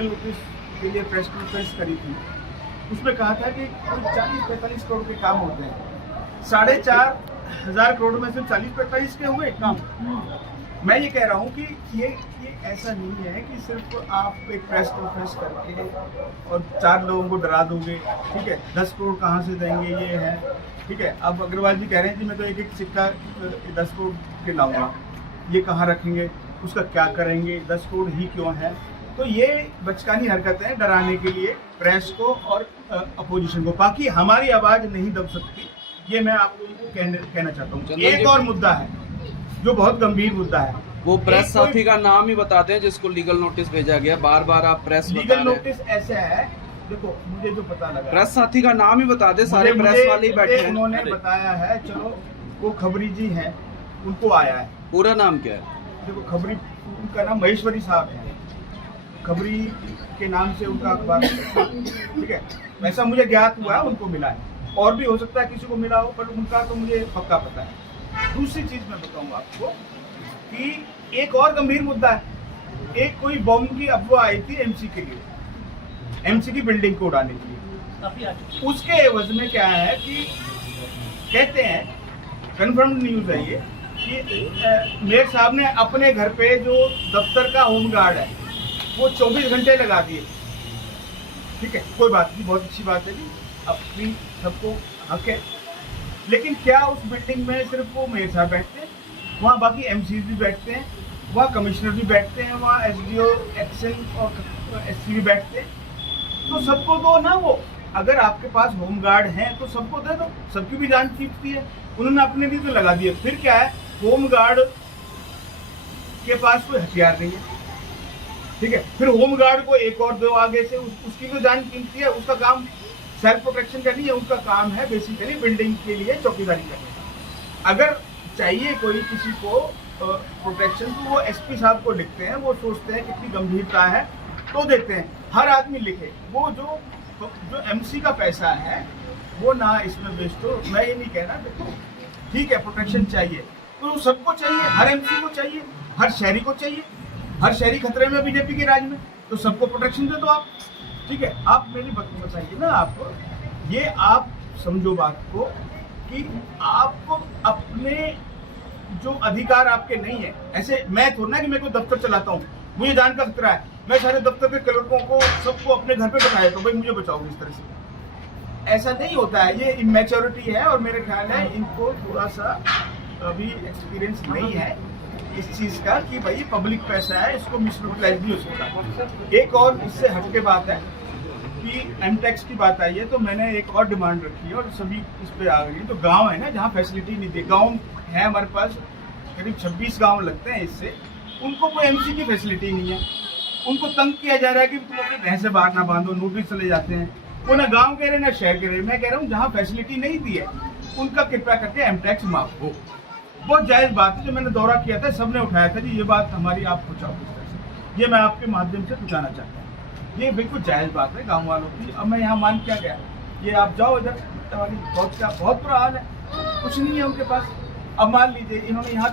Legal notice के लिए press conference करी थी, उसमें कहा था कि 40-45 करोड़ के काम होते हैं। 4,500 करोड़ में सिर्फ 40-45 के हुए काम। मैं ये कह रहा हूँ कि ये ऐसा नहीं है कि सिर्फ आप एक प्रेस कॉन्फ्रेंस करके और 4 लोगों को डरा दोगे, ठीक है। 10 करोड़ कहाँ से देंगे, ये है, ठीक है। अब अग्रवाल जी कह रहे हैं कि मैं तो एक सिक्का 10 करोड़ के लाऊंगा, ये कहाँ रखेंगे, उसका क्या करेंगे, 10 करोड़ ही क्यों है। तो ये बचकानी हरकतें हैं डराने के लिए प्रेस को और अपोजिशन को। बाकी हमारी आवाज़ नहीं दब सकती, ये मैं आपको कहना चाहता हूँ। एक और मुद्दा है जो बहुत गंभीर मुद्दा है, वो प्रेस साथी का नाम ही बताते हैं जिसको लीगल नोटिस भेजा गया। बार बार आप प्रेस लीगल नोटिस ऐसा है, देखो मुझे जो पता लगा, प्रेस साथी का नाम ही बता दे, सारे प्रेस वाले ही बैठे हैं। उन्होंने बताया है, चलो वो खबरी जी हैं, उनको आया है। पूरा नाम क्या है? देखो खबरी, उनका नाम महेश्वरी साहब है, खबरी के नाम से उनका अखबार, ठीक है। वैसा मुझे ज्ञात हुआ है, उनको मिला है, और भी हो सकता है किसी को मिला हो, पर उनका तो मुझे पक्का पता है। दूसरी चीज मैं बताऊंगा आपको कि एक और गंभीर मुद्दा है, एक कोई बॉम्ब की अफवाह आई थी एमसी के लिए, एमसी की बिल्डिंग को उड़ाने के लिए। उसके एवज में क्या है कि कहते हैं, कन्फर्म न्यूज है ये, कि मेयर साहब ने अपने घर पे जो दफ्तर का होम गार्ड है वो 24 घंटे लगा दिए। ठीक है, कोई बात नहीं, बहुत अच्छी बात है जी, अपनी सबको हक है। लेकिन क्या उस बिल्डिंग में सिर्फ वो मेयर साहब बैठते हैं? वहाँ बाकी एमसी भी बैठते हैं, वहाँ कमिश्नर भी बैठते हैं, वहाँ एसडीओ, एक्शन और एससी भी बैठते हैं। तो सबको दो ना, वो अगर आपके पास होम गार्ड है तो सबको दे दो, सबकी भी जान छीनती है। उन्होंने अपने भी तो लगा दिए, फिर क्या है, होम गार्ड के पास कोई हथियार नहीं है, ठीक है। फिर होम गार्ड को एक और दो आगे से, उसकी तो जान कीमती है, उसका काम सेल्फ प्रोटेक्शन करनी है, उनका काम है बेसिकली बिल्डिंग के लिए चौकीदारी करना। अगर चाहिए कोई किसी को प्रोटेक्शन तो वो एसपी साहब को लिखते हैं, वो सोचते हैं कितनी गंभीरता है तो देते हैं। हर आदमी लिखे, वो जो एमसी का पैसा है वो ना इसमें वेस्ट हो। मैं ये नहीं कह रहा, देखो ठीक है प्रोटेक्शन चाहिए तो सबको चाहिए, हर एमसी को चाहिए, हर शहरी को चाहिए, हर शहरी खतरे में बीजेपी के राज में, तो सबको प्रोटेक्शन दे दो आप, ठीक है। आप मेरी बात बताइए ना, आपको ये आप समझो बात को कि आपको अपने जो अधिकार आपके नहीं है, ऐसे मैं थोड़ा ना कि मैं कोई दफ्तर चलाता हूँ, मुझे जान का खतरा है, मैं सारे दफ्तर के क्लर्कों को सबको अपने घर पे बताया तो भाई मुझे बचाओ इस तरह से, ऐसा नहीं होता है। ये इमेच्योरिटी है, और मेरे ख्याल है इनको थोड़ा सा अभी एक्सपीरियंस नहीं है इस चीज का कि भाई पब्लिक पैसा है, इसको मिसयूटिलाइज नहीं हो सकता। एक और इससे हटके बात है कि एमटेक्स की बात आई है, तो मैंने एक और डिमांड रखी है और सभी इस पे आ गई है। तो गांव है ना जहाँ फैसिलिटी नहीं दी, गांव है हमारे पास करीब 26 गांव लगते हैं, इससे उनको कोई एमसी की फैसिलिटी नहीं है, उनको तंग किया जा रहा है कि तुम अपनी भैंसे बाहर ना बांधो, नोटिस चले जाते हैं। वो ना गाँव कह रहे ना शहर कह रहे। मैं कह रहा हूँ जहाँ फैसिलिटी नहीं दी है उनका कृपया करके एमटेक्स माफ हो। बहुत जायज़ बात है, जो मैंने दौरा किया था सबने उठाया था जी, ये बात हमारी आप पहुँचाओ किस तरह से, ये मैं आपके माध्यम से पहुँचाना चाहता हूँ। ये बिल्कुल जायज़ बात है गाँव वालों की। अब मैं यहाँ मान क्या गया, ये आप जाओ इधर बहुत बुरा हाल है, कुछ नहीं है उनके पास। अब मान लीजिए इन्होंने यहाँ